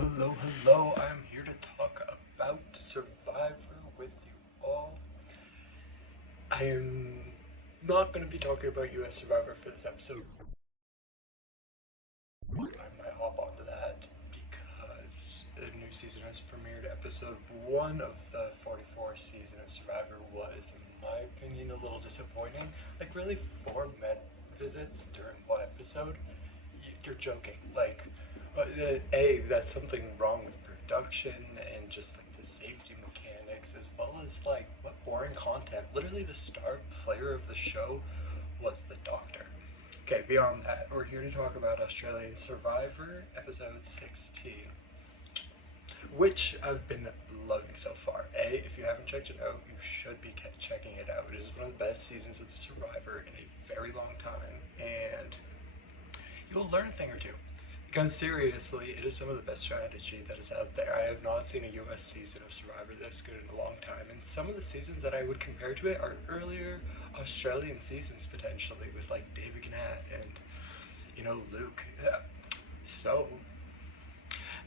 Hello. I'm here to talk about Survivor with you all. I am not going to be talking about US Survivor for this episode. I might hop onto that because a new season has premiered. Episode 1 of the 44 season of Survivor was, in my opinion, a little disappointing. Like, really, 4 med visits during one episode? You're joking. Like, that's something wrong with production and just like the safety mechanics, as well as like what boring content. Literally, the star player of the show was the doctor. Okay, beyond that, we're here to talk about Australian Survivor, episode 16, which I've been loving so far. If you haven't checked it out, you should be checking it out. It is one of the best seasons of Survivor in a very long time, and you'll learn a thing or two. Because seriously, it is some of the best strategy that is out there. I have not seen a US season of Survivor this good in a long time, and some of the seasons that I would compare to it are earlier Australian seasons potentially, with like David Gannett and, Luke. Yeah. So,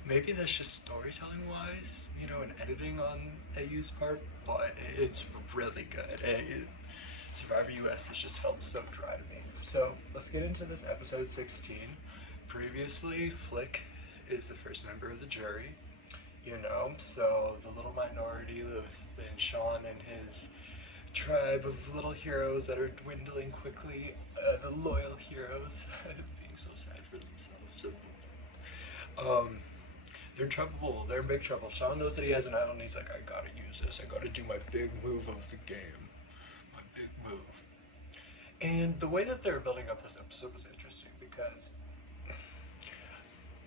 maybe that's just storytelling wise, and editing on AU's part, but it's really good. Survivor US has just felt so dry to me. So let's get into this episode 16. Previously, Flick is the first member of the jury, so the little minority within Sean and his tribe of little heroes that are dwindling quickly, the loyal heroes, being so sad for themselves. They're in trouble. They're in big trouble. Sean knows that he has an idol, and he's like, I gotta use this. I gotta do my big move of the game. My big move. And the way that they're building up this episode was interesting because,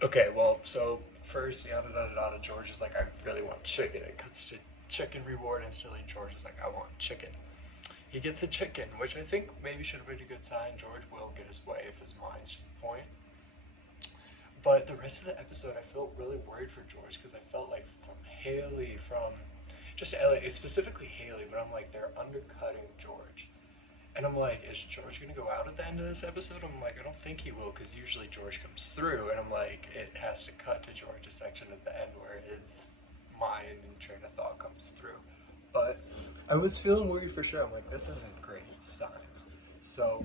okay, well, so first, yada yada yada, George is like, I really want chicken. It cuts to chicken reward instantly. George is like, I want chicken. He gets the chicken, which I think maybe should have been a good sign. George will get his way if his mind's to the point. But the rest of the episode, I felt really worried for George because I felt like from just Elliot, specifically Haley, but I'm like, they're undercutting George. And I'm like, is George going to go out at the end of this episode? I'm like, I don't think he will because usually George comes through. And I'm like, it has to cut to George's section at the end where his mind and train of thought comes through. But I was feeling worried for sure. I'm like, this isn't great signs. So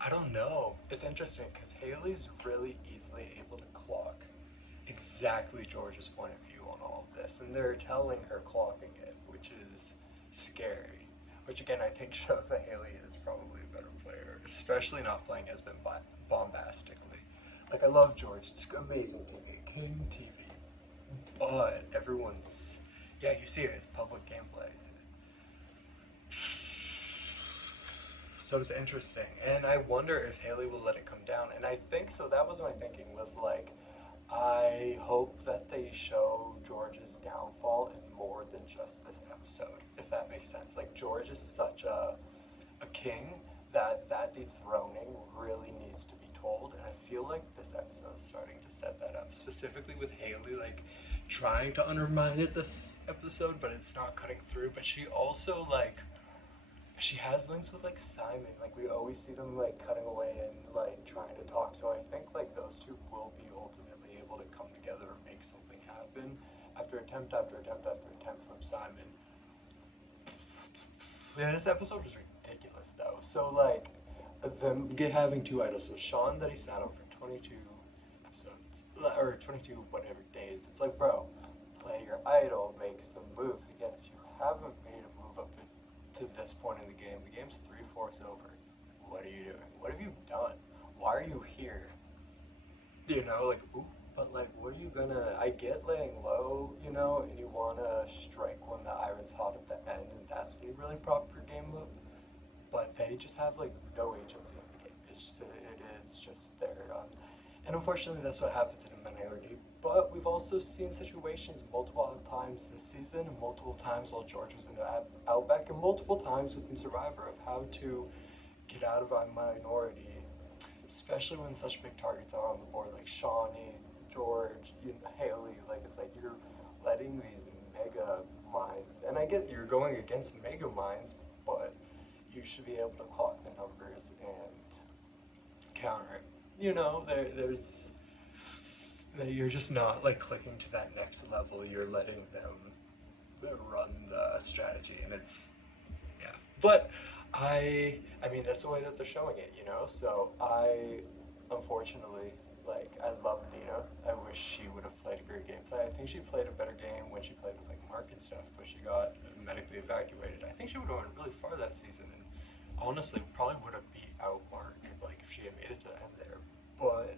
I don't know. It's interesting because Haley's really easily able to clock exactly George's point of view on all of this, and they're telling her clocking it, which is scary. Which again, I think shows that Haley is probably a better player, especially not playing as bombastically. Like, I love George; it's amazing TV, King TV, but everyone's, yeah, you see it as public gameplay. So it's interesting, and I wonder if Haley will let it come down. And I think so. That was my thinking. Was like, I hope that they show George's downfall in more than just this episode, if that makes sense. Like, George is such a king that dethroning really needs to be told, and I feel like this episode is starting to set that up. Specifically with Haley, like trying to undermine it this episode, but it's not cutting through. But she also like she has links with like Simon. Like, we always see them like cutting away and like trying to talk. So I think like those two will be ultimately able to come together and make something happen after attempt after attempt after attempt from Simon. Yeah, this episode was ridiculous though. So like them having 2 idols. So Sean that he sat on for 22 episodes or 22 whatever days. It's like, bro, play your idol, make some moves. Again, if you haven't made a move up to this point in the game's 3/4 over. What are you doing? What have you done? Why are you here? Like, ooh, but like, what are you gonna? I get laying low, and you wanna strike when the iron's hot at the end, and that's when you really proper game move. But they just have like no agency in the game. It is just there. And unfortunately, that's what happens in a minority. But we've also seen situations multiple times this season, and multiple times while George was in the Outback, and multiple times within Survivor of how to get out of a minority, especially when such big targets are on the board, like Shonnie, George, Haley. Like, it's like you're letting these mega minds, and I get you're going against mega minds, but you should be able to clock the numbers and counter it. You know, there's you're just not like clicking to that next level. You're letting them run the strategy, and it's yeah. But I mean that's the way that they're showing it, you know. So I unfortunately like I love Nina. I wish she would have played a great gameplay. I think she played a better game when she played with like Mark and stuff, but she got medically evacuated. I think she would have went really far that season, and honestly probably would have beat out Mark like if she had made it to the end there. But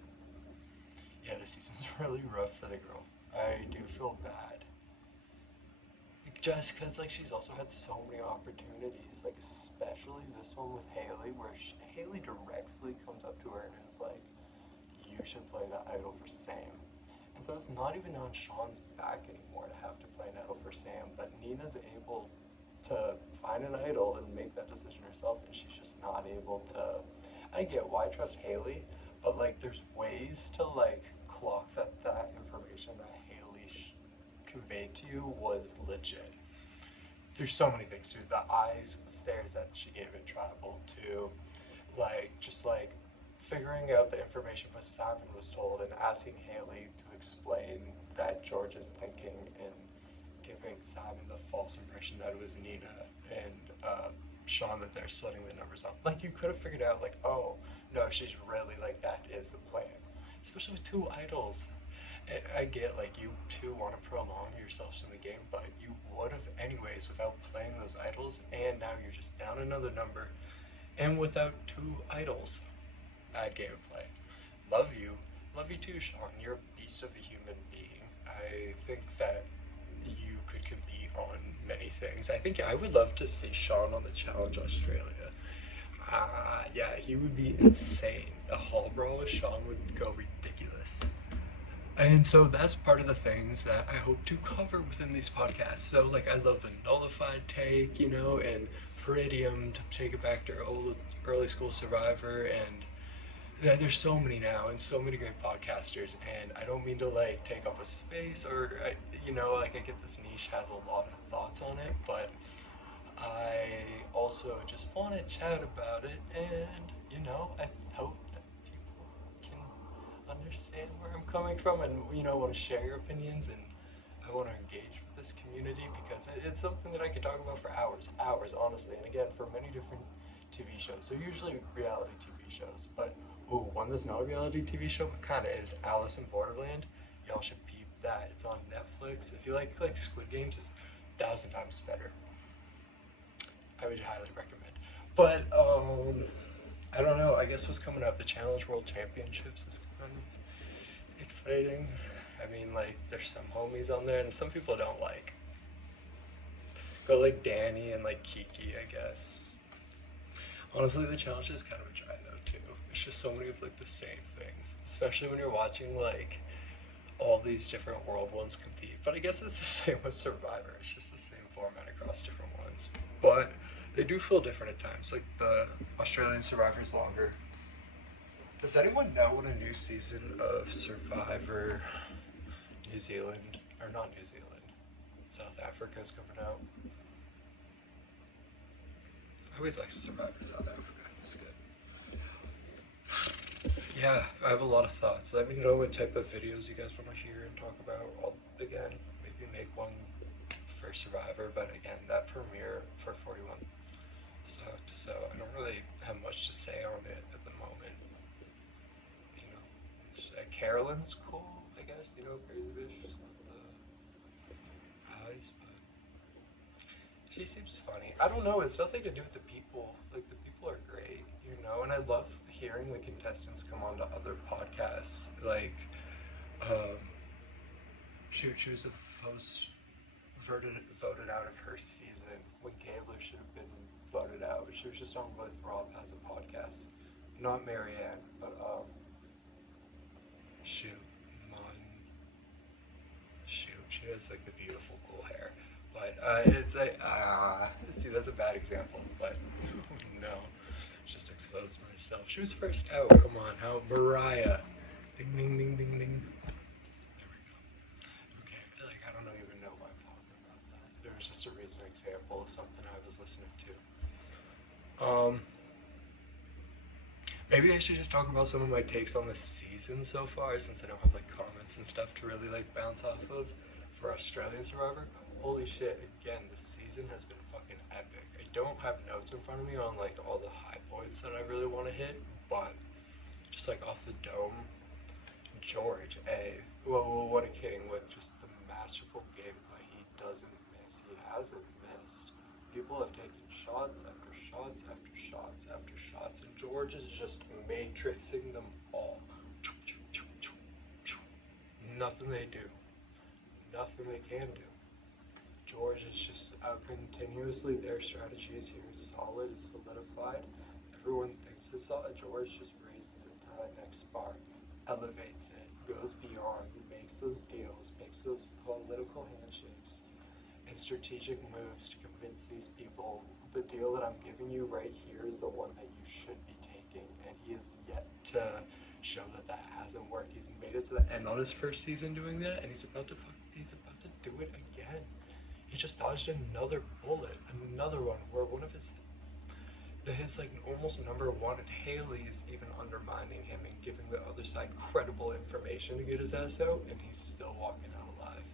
yeah, the season's really rough for the girl. I do feel bad. Just because, like, she's also had so many opportunities, like, especially this one with Haley, where Haley directly comes up to her and is like, you should play that idol for Sam. And so it's not even on Sean's back anymore to have to play an idol for Sam, but Nina's able to find an idol and make that decision herself, and she's just not able to. I get why I trust Haley, but like there's ways to like clock that information that Haley conveyed to you was legit. There's so many things too. The eyes stares that she gave it tribal to, like just like figuring out the information what Simon was told and asking Haley to explain that George is thinking and giving Simon the false impression that it was Nina and Sean that they're splitting the numbers up. Like you could have figured out like, oh no, she's really like that is the plan. Especially with two idols. I get like you two want to prolong yourselves in the game, but you would have anyways without playing those idols, and now you're just down another number, and without two idols. Bad gameplay. Love you too, Sean. You're a beast of a human being. I think that you could compete on many things. I think I would love to see Sean on the Challenge Australia. Yeah, he would be insane. A hall brawl with Sean would go ridiculous. And so that's part of the things that I hope to cover within these podcasts. So, like, I love the nullified take, you know, and Peridium to take it back to old early school Survivor, and yeah, there's so many now and so many great podcasters. And I don't mean to like take up a space or, you know, like I get this niche has a lot of thoughts on it, but I also just want to chat about it, and you know, I hope that people can understand where I'm coming from, and you know, want to share your opinions, and I want to engage with this community because it's something that I could talk about for hours, honestly. And again, for many different TV shows, so usually reality TV shows, but one that's not a reality TV show, but kind of is Alice in Borderland. Y'all should peep that. It's on Netflix. If you like Squid Games, it's 1,000 times better. I would highly recommend. But I don't know. I guess what's coming up, the Challenge World Championships is kind of exciting. I mean, like there's some homies on there, and some people don't like. Go like Danny and like Kiki, I guess. Honestly, the challenge is kind of a dry though too. It's just so many of like the same things, especially when you're watching like all these different world ones compete. But I guess it's the same with Survivor. It's just the same format across different ones. But they do feel different at times. Like the Australian Survivor is longer. Does anyone know when a new season of Survivor New Zealand, or not New Zealand, South Africa is coming out? I always like Survivor South Africa. It's good. Yeah, I have a lot of thoughts. Let me know what type of videos you guys want to hear and talk about. I'll, again, maybe make one for Survivor, but again, that premiere for 41 sucked, so I don't really have much to say on it at the moment. You know, Carolyn's cool, I guess, you know, Crazy Bitch, she's not the eyes, but she seems funny. I don't know, it's nothing to do with the people. Like, the people are great, you know, and I love hearing the contestants come on to other podcasts. Like, she was the most voted out of her season when Gabler should have been voted out. She was just on with Rob as a podcast. Not Marianne, but, she has, like, the beautiful cool hair. But, it's like, see, that's a bad example, but, no. Just exposed myself. She was first out. Come on, how Mariah. Ding, ding, ding, ding, ding. There we go. Okay, like I don't even know why I'm talking about that. There was just a recent example of something I was listening to. Maybe I should just talk about some of my takes on the season so far, since I don't have like comments and stuff to really like bounce off of for Australian Survivor. Holy shit, again, this season has been fucking epic. I don't have notes in front of me on like all the high points that I really want to hit, but just like off the dome, George, what a king with just the masterful gameplay. He doesn't miss. He hasn't missed. People have taken shots after shots after shots after shots, and George is just matrixing them all. Nothing they do, nothing they can do. George is just out continuously. Their strategy is here, solid, it's solidified. Everyone thinks it's all. George just raises it to that next bar, elevates it, goes beyond, makes those deals, makes those political handshakes and strategic moves to convince these people the deal that I'm giving you right here is the one that you should be taking, and he has yet to show that that hasn't worked. He's made it to the end on his first season doing that, and he's about to do it again. He just dodged another bullet, another one where one of his like almost number one, and Haley is even undermining him and giving the other side credible information to get his ass out, and he's still walking out alive.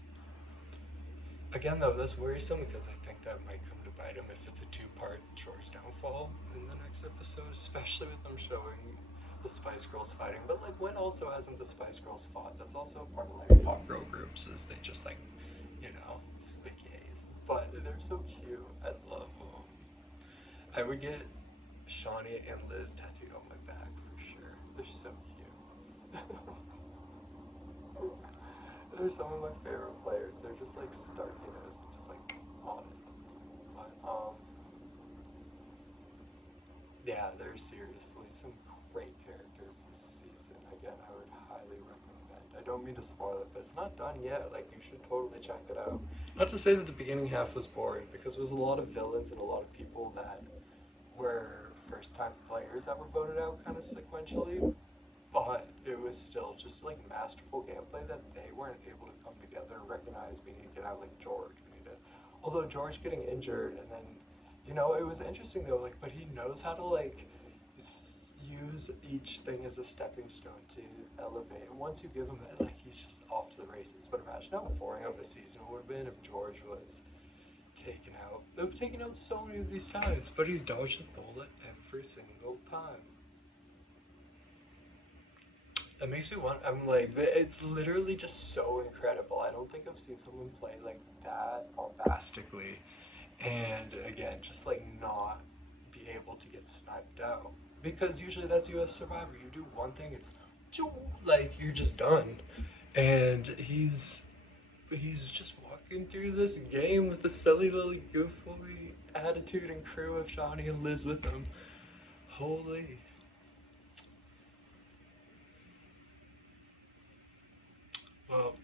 Again, though, that's worrisome because I think that might come to bite him if it's a two-part George downfall in the next episode, especially with them showing the Spice Girls fighting. But like, when also hasn't the Spice Girls fought? That's also a part of like pop girl groups, is they just like, you know, the gays. But they're so cute. I love them. I would get Shonnie and Liz tattooed on my back for sure. They're so cute. They're some of my favorite players. They're just like starkiness and just like on it. But yeah, there's seriously some great characters this season. Again, I would highly recommend. I don't mean to spoil it, but it's not done yet. Like, you should totally check it out. Not to say that the beginning half was boring, because there was a lot of villains and a lot of people that were first-time players that were voted out kind of sequentially, but it was still just like masterful gameplay that they weren't able to come together and recognize we need to get out like George. Although George getting injured, and then, you know, it was interesting though, like, but he knows how to like use each thing as a stepping stone to elevate, and once you give him that, like, he's just off to the races. But imagine how boring of a season it would have been if George was taken out. They've taken out so many of these times, but he's dodged the bullet every single time. That makes me want, I'm like, it's literally just so incredible. I don't think I've seen someone play like that bombastically, and again, just like not be able to get sniped out. Because usually that's US Survivor. You do one thing, it's like you're just done. And he's just walking through this game with a silly little goofy attitude and crew of Shonnie and Liz with him. Holy. Well,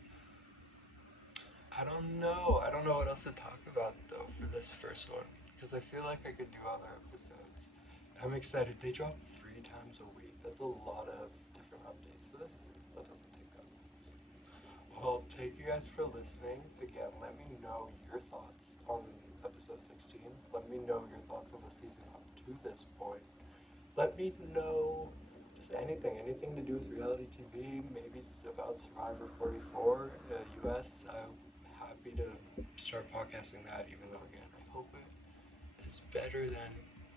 I don't know. I don't know what else to talk about though for this first one, because I feel like I could do other episodes. I'm excited. They drop 3 times a week. That's a lot of different updates. So that doesn't take that long. Well, thank you guys for listening. Again, let me know your thoughts on episode 16. Let me know your thoughts on the season up to this point. Let me know just anything to do with reality TV, maybe about Survivor 44, US. I'm happy to start podcasting that, even though, again, I hope it is better than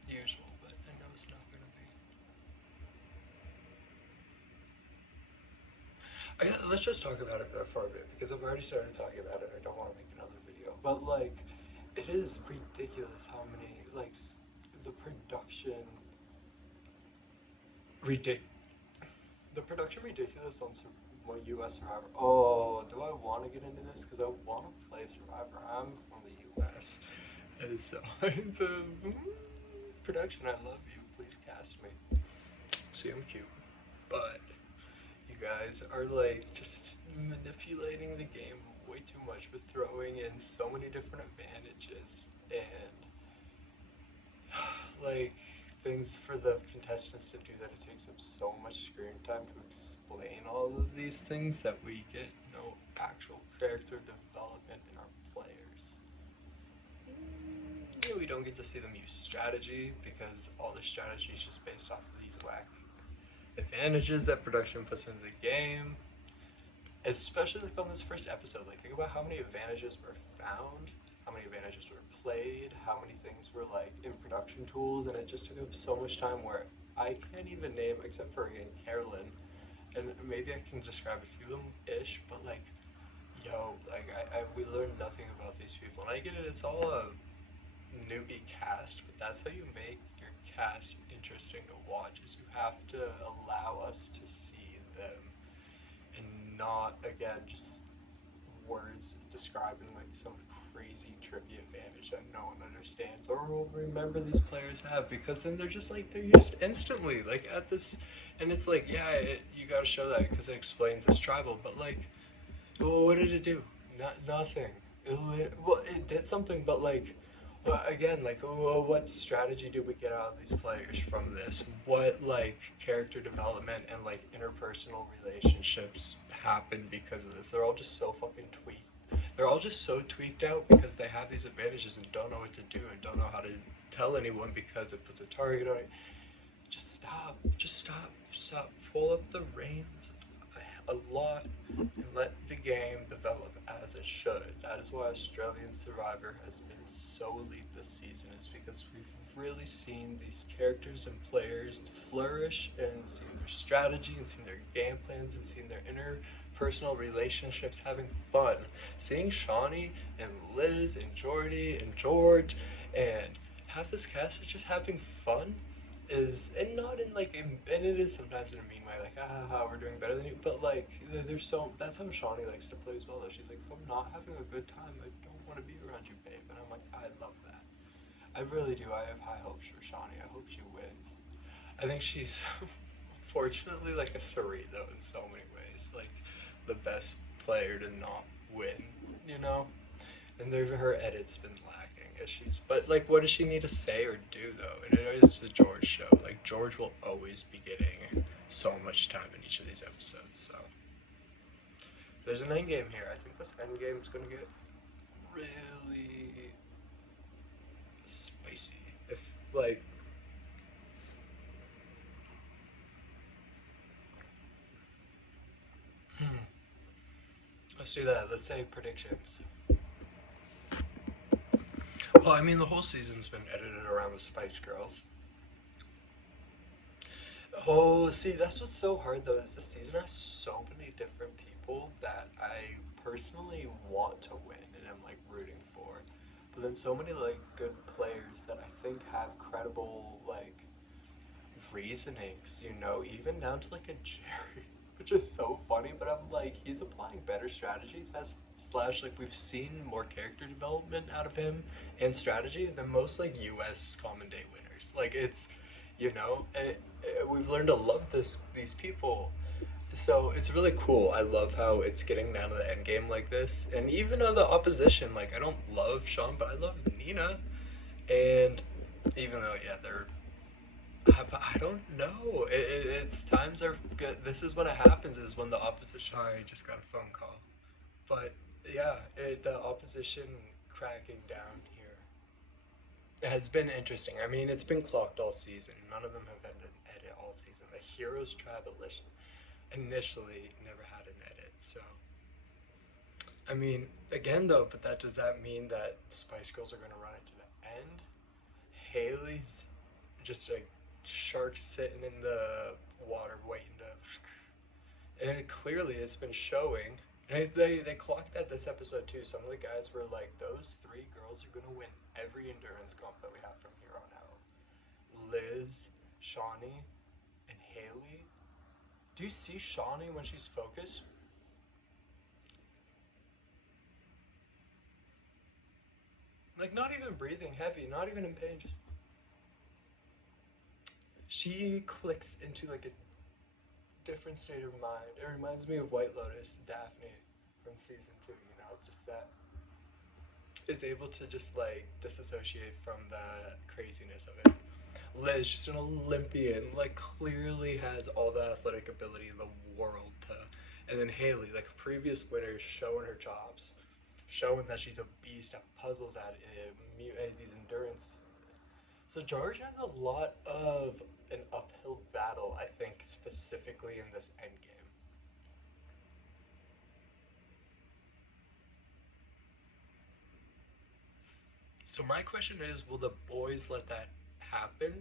usual, but I know it's not going to be. Let's just talk about it for a bit, because I've already started talking about it. I don't want to make another video, but like, it is ridiculous how many, like, the production ridiculous on US Survivor. Oh, do I want to get into this? Because I want to play Survivor. I'm from the US. It is so into production. I love you. Please cast me. See, I'm cute. But you guys are like just manipulating the game way too much with throwing in so many different advantages and like things for the contestants to do that it takes up so much screen time to explain all of these things that we get no actual character development in our players. Yeah, we don't get to see them use strategy because all their strategy is just based off of these whack advantages that production puts into the game, especially like on this first episode. Like, think about how many advantages were found, how many advantages were played, how many things were like in production tools, and it just took up so much time where I can't even name, except for again Carolyn, and maybe I can describe a few of them ish, but like, yo, like we learned nothing about these people, and I get it, it's all a newbie cast, but that's how you make your cast interesting to watch. Is you have to allow us to see them and not again just words describing like some crazy trivia advantage that no one understands or will remember these players have, because then they're just like they're used instantly like at this, and it's like yeah you got to show that because it explains this tribal, but like well, what did it do? Nothing. Well, it did something, but like, well, again, like, well, what strategy did we get out of these players from this? What like character development and like interpersonal relationships happened because of this? They're all just so fucking tweaked. They're all just so tweaked out because they have these advantages and don't know what to do and don't know how to tell anyone because it puts a target on it. Just stop. Just stop. Just stop. Pull up the reins a lot and let the game develop as it should. That is why Australian Survivor has been so elite this season, is because we've really seen these characters and players flourish and seen their strategy and seen their game plans and seen their interpersonal relationships having fun. Seeing Shonnie and Liz and Jordy and George and half this cast is just having fun is, and not in like and it is sometimes in a mean way like we're doing better than you, but like there's so that's how Shonnie likes to play as well though. She's like, if I'm not having a good time I don't want to be around you, babe, and I'm like, I love that. I really do. I have high hopes for Shonnie. I hope she wins. I think she's fortunately like a Suri though in so many ways, like the best player to not win, you know, and her edit's been lacking issues. But like, what does she need to say or do though? And it is the George show. Like George will always be getting so much time in each of these episodes. So there's an end game here. I think this end game is gonna get really spicy. If like, let's do that. Let's say predictions. Well, I mean, the whole season's been edited around the Spice Girls. Oh, see, that's what's so hard though. Is this season has so many different people that I personally want to win and I'm like rooting for, but then so many like good players that I think have credible like reasonings. You know, even down to like a Jerry, which is so funny. But I'm like, he's applying better strategies as slash like we've seen more character development out of him and strategy than most like U.S. Common Day winners. Like it's you know we've learned to love these people, so it's really cool. I love how it's getting down to the end game like this, and even on the opposition, like I don't love Sean, but I love Nina, and even though yeah they're but I don't know. It's times are good. This is when it happens. Is when the opposition. Sorry, I just got a phone call. But yeah, the opposition cracking down here has been interesting. I mean, it's been clocked all season. None of them have had an edit all season. The Heroes Tribe initially never had an edit. So, I mean, again though, but that does that mean that the Spice Girls are going to run it to the end? Haley's just a shark sitting in the water waiting to, and clearly it's been showing. And they clocked that this episode too. Some of the guys were like, those three girls are gonna win every endurance comp that we have from here on out. Liz, Shonnie, and Haley. Do you see Shonnie when she's focused? Like not even breathing heavy, not even in pain. Just she clicks into like a different state of mind. It reminds me of White Lotus, Daphne from season 2. You know, just that is able to just like disassociate from the craziness of it. Liz, just an Olympian, like clearly has all the athletic ability in the world to, and then Haley, like a previous winner, showing her chops, showing that she's a beast at puzzles at these endurance. So George has a lot of an uphill battle, I think, specifically in this endgame. So my question is, will the boys let that happen?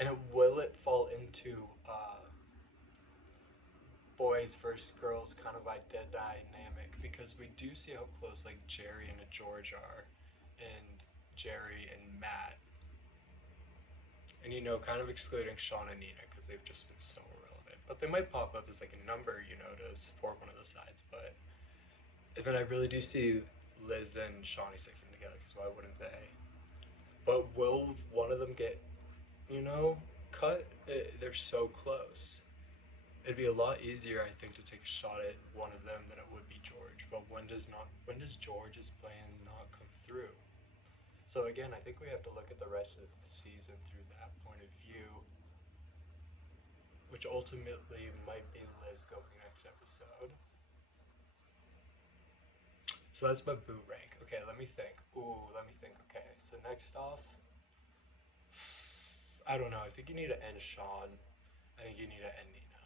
And will it fall into boys versus girls kind of dynamic? Because we do see how close like Jerry and George are, and Jerry and Matt. And kind of excluding Sean and Nina because they've just been so irrelevant. But they might pop up as like a number, to support one of the sides. But then I really do see Liz and Shonnie sticking together because why wouldn't they? But will one of them get, cut? They're so close. It'd be a lot easier, I think, to take a shot at one of them than it would be George. But when does George's plan not come through? So again, I think we have to look at the rest of the season through that point of view, which ultimately might be Liz going next episode. So that's my boot rank. Okay, let me think. Okay, so next off, I don't know. I think you need to end Sean. I think you need to end Nina.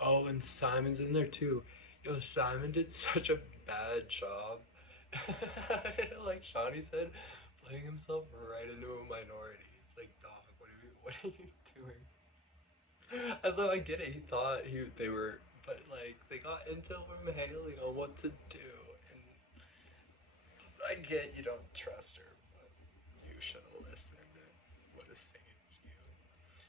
Oh, and Simon's in there too. Yo, Simon did such a bad job. Like Shawnee said, playing himself right into a minority. It's like, dog, what are you doing? Although I get it, he thought they were, but like they got intel from Haley on what to do, and I get you don't trust her, but you should have listened. It would have saved you.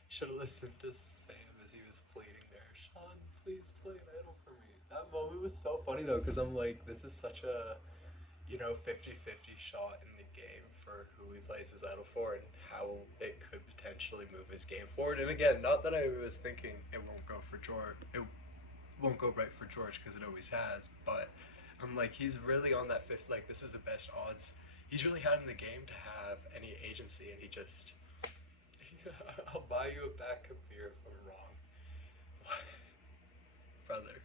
Should have listened to Sam as he was pleading there. Sean, please play an idol for me. That moment was so funny though, because I'm like, this is such a 50-50 shot in the game for who he plays his idol for and how it could potentially move his game forward. And again, not that I was thinking it won't go for George. It won't go right for George because it always has. But I'm like, he's really on that fifth. Like, this is the best odds he's really had in the game to have any agency, and he just. I'll buy you a backup beer if I'm wrong. Brother.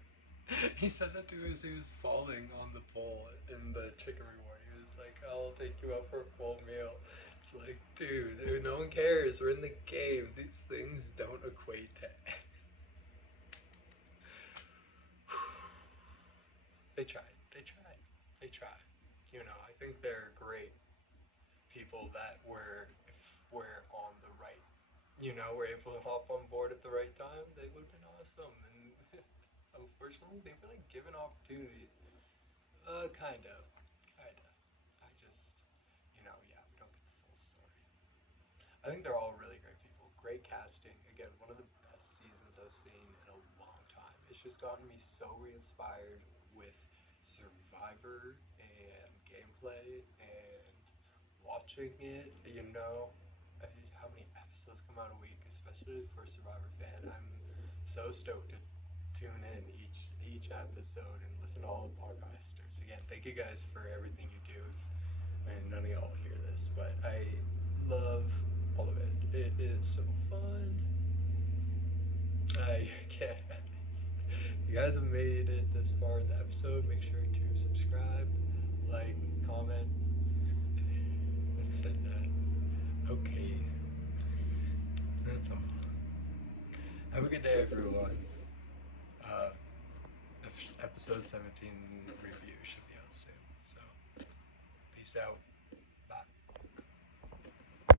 He said that to us as he was falling on the pole in the chicken reward. He was like, I'll take you out for a full meal. It's like, dude, no one cares. We're in the game. These things don't equate to. They tried. I think they're great people that were on the right, were able to hop on board at the right time. They would have been awesome. And unfortunately, they were like given opportunity. Kind of. I just, yeah, we don't get the full story. I think they're all really great people. Great casting. Again, one of the best seasons I've seen in a long time. It's just gotten me so re-inspired with Survivor and gameplay and watching it. How many episodes come out a week, especially for a Survivor fan. I'm so stoked to tune in each episode and listen to all the podcasters. Again, thank you guys for everything you do. And none of y'all hear this, but I love all of it. It is so fun. I can't. You guys have made it this far in the episode. Make sure to subscribe, like, comment. I said that. Okay. That's all. Have a good day, everyone. Episode 17 review should be out soon. So, peace out.